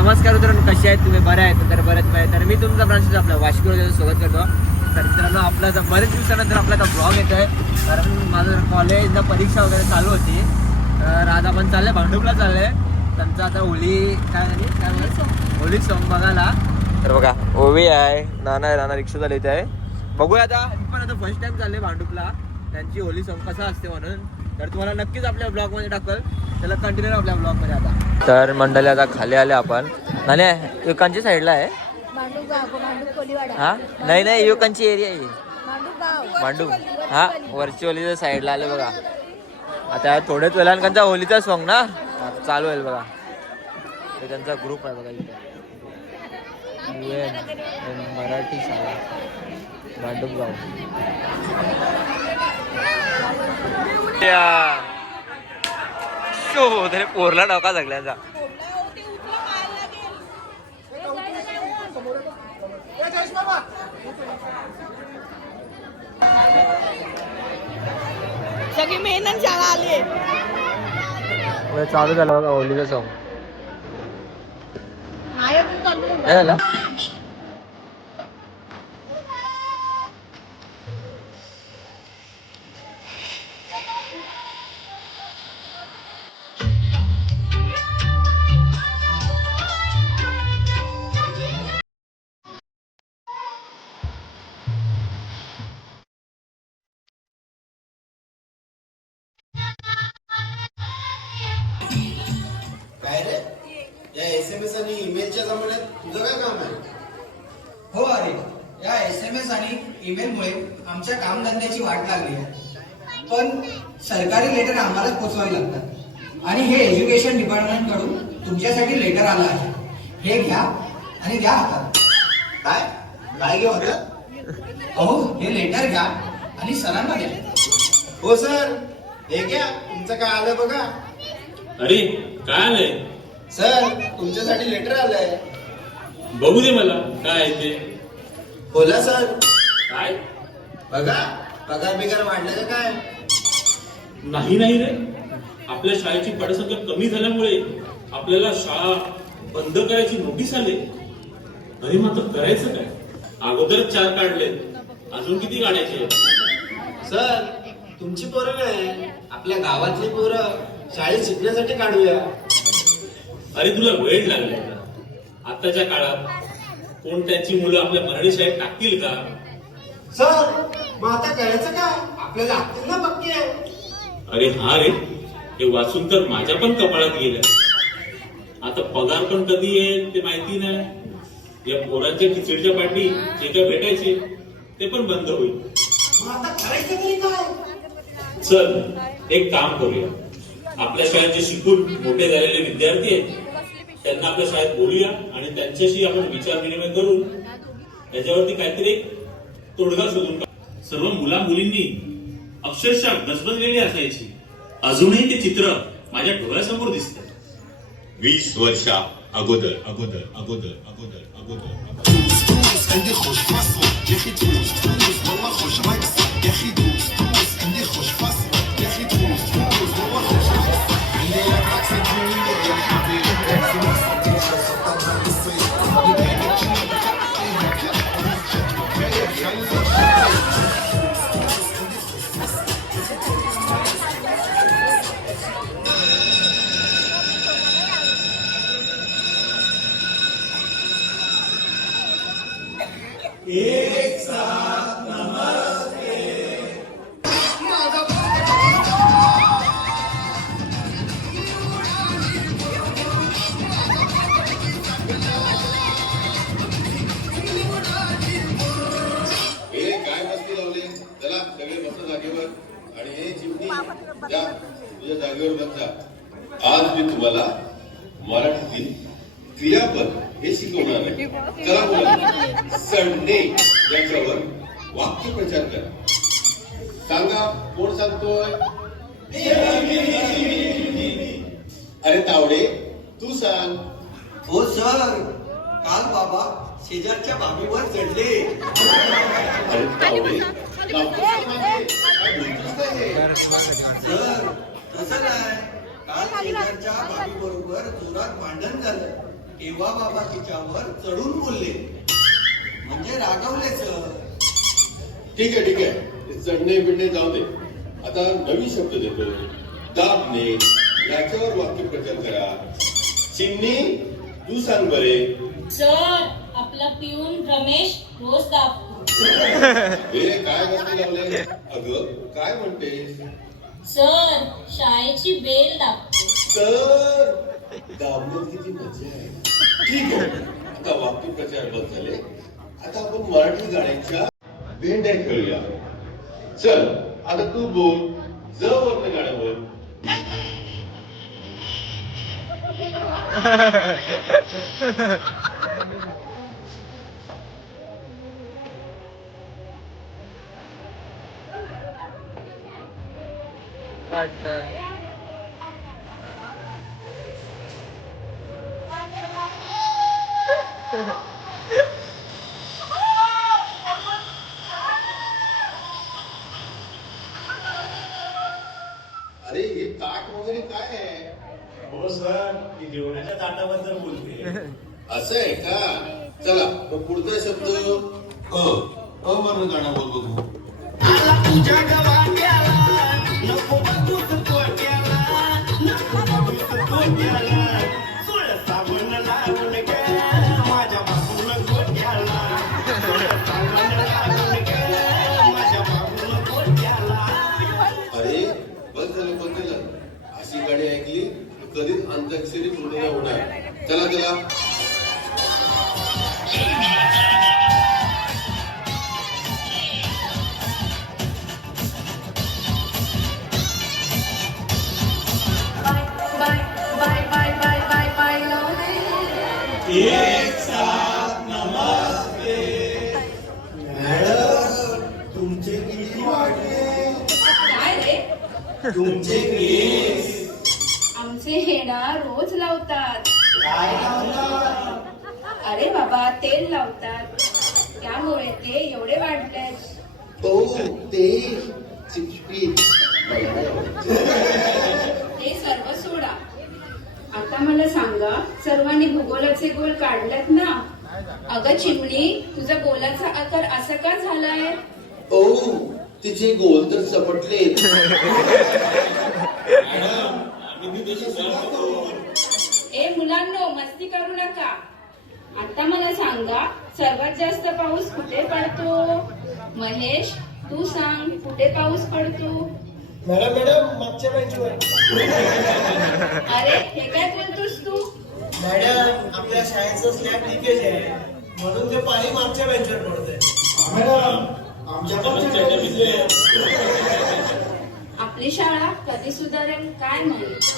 नमस्कार मित्रांनो, कसे आहेत तुम्ही? बरे आहेत तर बरेच पाहिजे. तर मी तुमचा फ्रान्सिस आपल्या वाशिकमध्ये स्वागत करतो. तर मित्रांनो, आपला तर बरेच दिवसानंतर आपला आता ब्लॉग येत आहे. कारण माझं कॉलेजला परीक्षा वगैरे चालू होती. तर आज आपण चालले भांडुपला चालले. त्यांचा आता होळी काय होळी सॉंग बघायला. तर बघा ओवी आहे, नाना रिक्षा चालू येत आहे. बघूया आता. पण आता फर्स्ट टाइम चालले भांडुपला. त्यांची होळी सॉंग कसा असते म्हणून. तर तुम्हाला नक्कीच आपल्या ब्लॉगमध्ये टाकल. त्याला कंटिन्यू आपल्या ब्लॉगमध्ये आता. तर मंडळी आता खाली आले आपण. नाही युकांची साईडला आहे. हा नाही युकांची एरिया आहे भांडूप. हा वरची होलीच्या साईडला आले बघा. आता थोड्याच वेळांचा होलीचा सॉंग ना चालू आहे बघा. ते त्यांचा ग्रुप आहे बघा इथे. मराठी शाळा भांडूप गाव. तरी पोरला डोका सगळ्यांचा. सगळी मेहनत शाळा आली. चालू झालं बघा होलीचं सॉंग. काय झालं? काय रे, या SMS आणि ईमेलच्या जमान्यात तुझं काय काम आहे? हो अरे, या SMS आणि ईमेलमुळे आमच्या कामधंद्याची वाट लागली आहे. पण सरकारी लेटर आम्हालाच पोचवावे लागतात. आणि हे एज्युकेशन डिपार्टमेंट कडून तुमच्यासाठी लेटर आलं आहे. हे घ्या आणि द्या हातात. काय काय घेऊ आता? अहो, हे लेटर घ्या आणि सरांना द्या. हो सर, हे घ्या, तुमचं काय आलं बघा. अरे काय आलंय? सर, तुमच्यासाठी लेटर आलंय. बघू दे मला काय आहे ते. बोला सर. काय? बघा, पगार बिगार वाढलं का काय? नाही रे, आपल्या शाळेची पटसंख्या कमी झाल्यामुळे आपल्याला शाळा बंद करायची नोटीस आली. अरे मात्र करायचं काय? अगोदरच 4 काढले, अजून किती काढायचे? सर, तुमची पोरं काय, आपल्या गावातली पोरं शाळेत शिकण्यासाठी काढूया. अरे तुला वेळ लागलाय का? आताच्या काळात कोण त्यांची मुलं आपल्या मराठी शाळेत टाकतील का? सर, मग आता करायचं का? आपल्याला लागतील ना पक्के. अरे हा रे, हे वाचून तर माझ्या पण कपाळात गेलं. आता पगार पण कधी येईल ते माहिती नाही. या पोरांच्या खिचडीच्या पाठी जे काय भेटायचे ते पण बंद होईल. मग आता करायचं तरी काय? चल एक काम करूया. आपल्या शाळेत जे शिकून मोठे झालेले विद्यार्थी आहेत त्यांना आपल्या शाळेत बोलूया आणि त्यांच्याशी आपण विचार विनिमय करून त्याच्यावरती काहीतरी एक तोडगा शोधून काढू. सर्व मुला मुलींनी अक्षरशः गजबजलेली असायची. अजूनही ते चित्र माझ्या डोळ्यासमोर दिसतं. 20 वर्षा अगोदर अगोदर अगोदर अगोदर अगोदर तुझ्या जागेवर बसता. आज मी तुम्हाला मराठीतील क्रियापद हे शिकवणार आहे. चला मुला, संडे याच्यावर वाक्य प्रचार करा. सांगा, कोण सांगतोय? अरे तावडे, तू सांग. हो सर, काल बाबा शेजारच्या भाभीवर चढले. अरे तावडे, काय बोलतोस काय? सर, तसं नाही. काल शेजारच्या भाभी बरोबर जोरात भांडण झालं. तेव्हा बाबा तिच्यावर चढून बोलले, म्हणजे रागवलेच. ठीक आहे चढणे बिडणे जाऊ दे. आता नवीन शब्द देतो, दाबणे. याच्यावर वाक्यप्रचार करा. चिमणी तू सांग बरे. सर, आपला पिऊन रमेश रोज दाबतो. काय म्हणते लावले? अगं काय म्हणतेस? सर, शाळेची बेल दाबतो. तर दाबण्यात किती मजा आहे. ठीक आहे, आता वाक्यप्रचार बंद झाले. आता आपण मराठी गाण्यांच्या भेंड्या खेळूया. चल आता तू बोल. ज वरनं गाणं बोल. अरे हे ताट वगैरे काय आहे? हो सर, ती जेवणाच्या ताटाबद्दल बोलते. असं आहे का? चला मग पुढचा शब्द अ वरनं गाणं बोल बघू. अरे बस झालं. अशी गाणी ऐकली कधीच अंताक्षरी पूर्ण नाही होणार. चला मॅडम, तुमचे किती वाटले? काय रे? तुमचे केस आमचे हेडा रोज लावतात. काय लावतात? अरे बाबा, तेल लावतात, त्यामुळे ते एवढे वाढलेत. ते चिकपीक. ते सर्व सोडा. आता मला सांगा, सर्वांनी भूगोलाचे गोल काढलेत ना? अगं चिमणी, तुझा गोलाचा आकार असा का झालाय? तिचे गोल तर सपटले. ए मुलांनो, मस्ती करू नका. आता मला सांगा, सर्वात जास्त पाऊस कुठे पडतो? महेश, तू सांग, कुठे पाऊस पडतो? मॅडम मागच्या बेंचवर. अरे, हे काय बोलतोस तू? मॅडम, आपल्या शाळेचं स्लॅब लिकेज आहे, म्हणून ते पाणी मागच्या बेंचवर पडतंय. मॅडम, आमच्या आपली शाळा कधी सुधारेल काय माहित?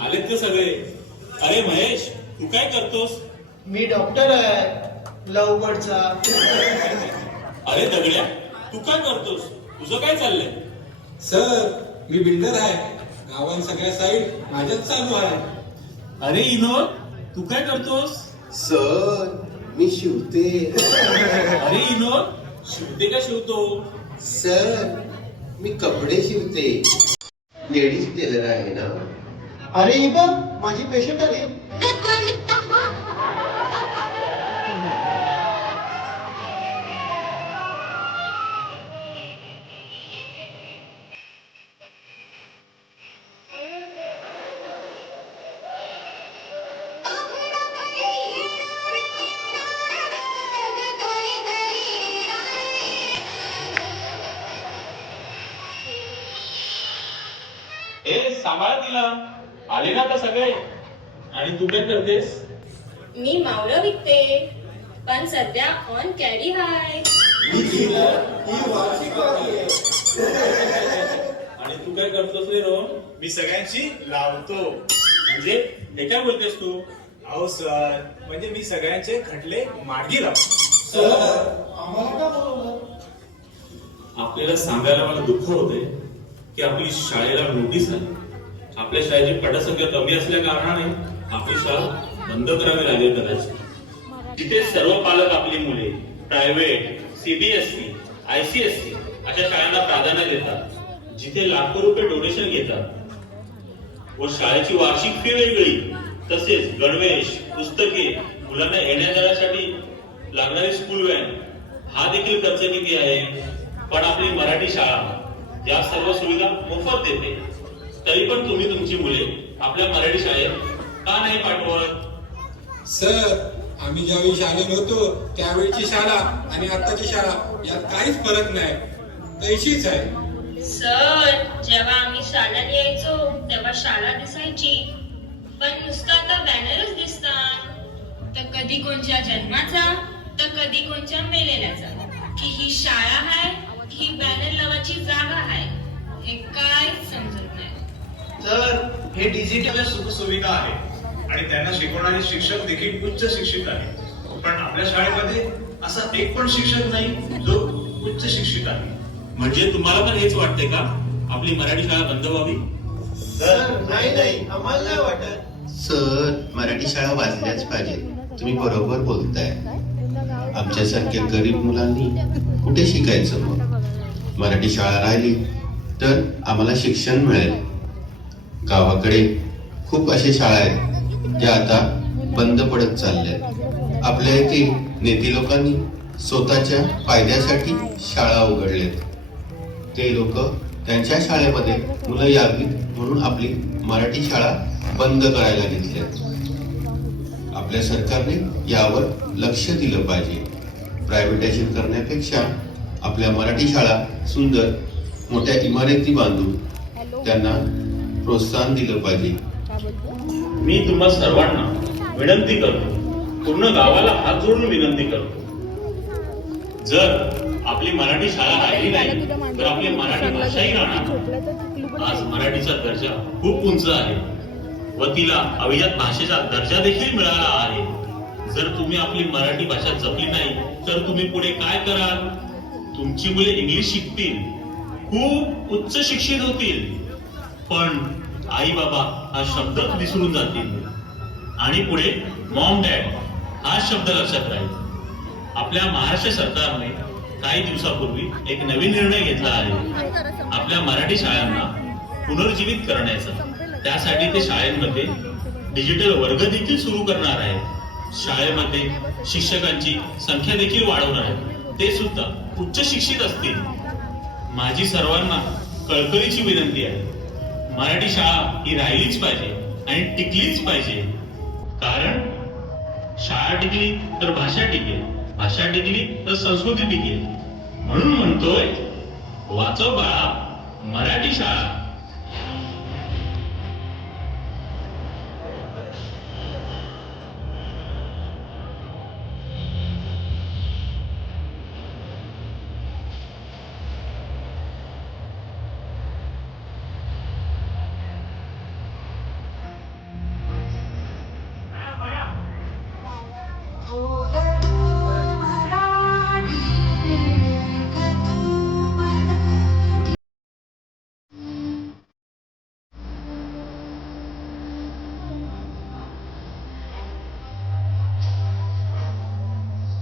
आलेत का सगळे? अरे महेश, तू काय करतोस? मी डॉक्टर आहे, लवबर्डचा. अरे दगड्या, तू काय करतोस? तुझं काय चाललंय? सर, मी बिल्डर आहे. गावात सगळ्या साईट माझ्याच चालू आहे. अरे इनोद, तू काय करतोस? सर मी शिवते. अरे इनोद, शिवते का शिवतो? सर मी कपडे शिवते. लेडीज टेलर आहे ना. अरे ही बघ, माझी पेशंट आली. ए सांभाळा तिला. आले ना आता सगळे. आणि तू काय करतेस? मी मावळं विकते, पण सध्या ऑन कॅरी हाय. आणि तू काय करतोस रे रोहन? मी सगळ्यांशी लावतो. म्हणजे हे काय बोलतेस तू? अहो सर, म्हणजे मी सगळ्यांचे खटले मार्गी लावतो. सर, आम्हाला का बोलवलं? आपल्याला सांगायला मला दुःख होतंय की आपली शाळेला नोटीस आली. आपल्या शाळेची पटसंख्या कमी असल्या कारणाने आपली शाळा बंद करावी लागेल कदाचित. जिथे सर्व पालक आपली मुले प्रायव्हेट, सीबीएसई, आयसीएसई अशा शाळांना प्राधान्य देतात, जिथे लाखो रुपये डोनेशन घेतात व शाळेची वार्षिक फी वेगळी, तसेच गणवेश, पुस्तके, मुलांना येण्या जाण्यासाठी लागणारी स्कूल व्हॅन हा देखील खर्च किती आहे. पण आपली मराठी शाळा या सर्व सुविधा मोफत देते. तरी पण तुम्ही तुमची मुले आपल्या मराठी शाळेत का नाही पाठवत? सर, आम्ही ज्यावेळी शाळेत होतो त्यावेळीची शाळा आणि आताची शाळा यात काहीच फरक नाही, तशीच आहे. सर, जेव्हा आम्ही शाळेत यायचो तेव्हा शाळा दिसायची, पण नुसतं आता बॅनरच दिसतात. तर कधी कोणच्या जन्माचा तर कधी कोणच्या मेलेल्याचा, की ही शाळा आहे ही बॅनर लावायची जागा आहे, हे काहीच समजत नाही. तर हे डिजिटल सुखसुविधा आहे आणि त्यांना शिकवणारे शिक्षक देखील उच्च शिक्षित आहेत. पण आपल्या शाळेमध्ये असा एक पण शिक्षक नाही जो उच्च शिक्षित आहे. म्हणजे तुम्हाला पण हेच वाटते का आपली मराठी शाळा बंद व्हावी? सर नाही, आम्हाला नाही वाटत. सर, मराठी शाळा वाचल्याच पाहिजे. तुम्ही बरोबर बोलताय. आमच्यासारख्या गरीब मुलांनी कुठे शिकायचं मग? मराठी शाळा राहिली तर आम्हाला शिक्षण मिळेल. गावाकडे खूप अशा शाळा आहेत ज्या आता बंद पडत चालल्या. आपल्या येथे नेते लोकांनी स्वतःच्या फायद्यासाठी शाळा उघडल्यात. ते लोक त्यांच्या शाळेमध्ये मुलं यावीत म्हणून आपली मराठी शाळा बंद करायला घेतल्यात. आपल्या सरकारने यावर लक्ष दिलं पाहिजे. प्रायव्हेटायझेशन करण्यापेक्षा आपल्या मराठी शाळा सुंदर मोठ्या इमारती बांधून त्यांना प्रोत्साहन दिलं पाहिजे. मी तुम्हा सर्वांना विनंती करतो, पूर्ण गावाला हात जोडून विनंती करतो, जर आपली मराठी शाळा राहिली नाही तर आपली मराठी भाषाही राहणार. आज मराठीचा दर्जा खूप उंच आहे व तिला अभिजात भाषेचा दर्जा देखील मिळाला आहे. जर तुम्ही आपली मराठी भाषा जपली नाही तर तुम्ही पुढे काय कराल? तुमची मुले इंग्लिश शिकतील, खूप उच्च शिक्षित होतील, पण आई बाबा हा शब्दच विसरून जातील आणि पुढे मॉम डॅड हा शब्द लक्षात राहील. आपल्या महाराष्ट्र सरकारने काही दिवसापूर्वी एक नवीन निर्णय घेतला आहे आपल्या मराठी शाळांना पुनर्जीवित करण्याचा. त्यासाठी ते शाळेमध्ये डिजिटल वर्ग देखील सुरू करणार आहे. शाळेमध्ये शिक्षकांची संख्या देखील वाढवणार आहे, ते सुद्धा उच्च शिक्षित असतील. माझी सर्वांना कळकळीची विनंती आहे, मराठी शाळा ही राहिलीच पाहिजे आणि टिकलीच पाहिजे. कारण शाळा टिकली तर भाषा टिकेल, भाषा टिकली तर संस्कृती टिकेल. म्हणून म्हणतोय, वाचव बाळा मराठी शाळा.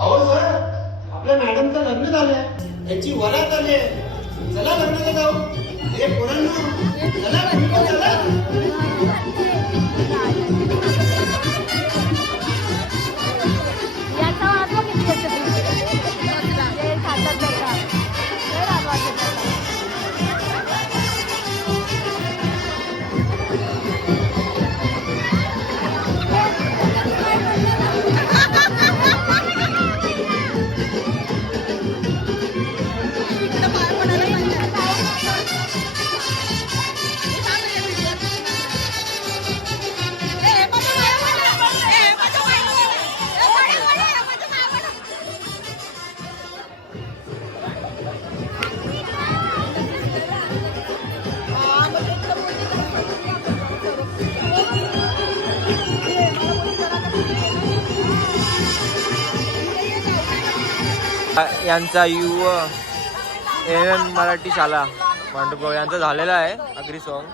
अहो सर, आपल्या मॅडमचं लग्न झालंय, त्यांची वरात आली आहे. चला लग्नाला जाऊ. हे पोरांनो, चला लग्नाला चला. याचा वाजवा किती ते खातात बघा. लय राग वाटत होता. यांचा युव एम मराठी शाळा भांडुपगाव यांचं झालेलं आहे अग्री सॉन्ग.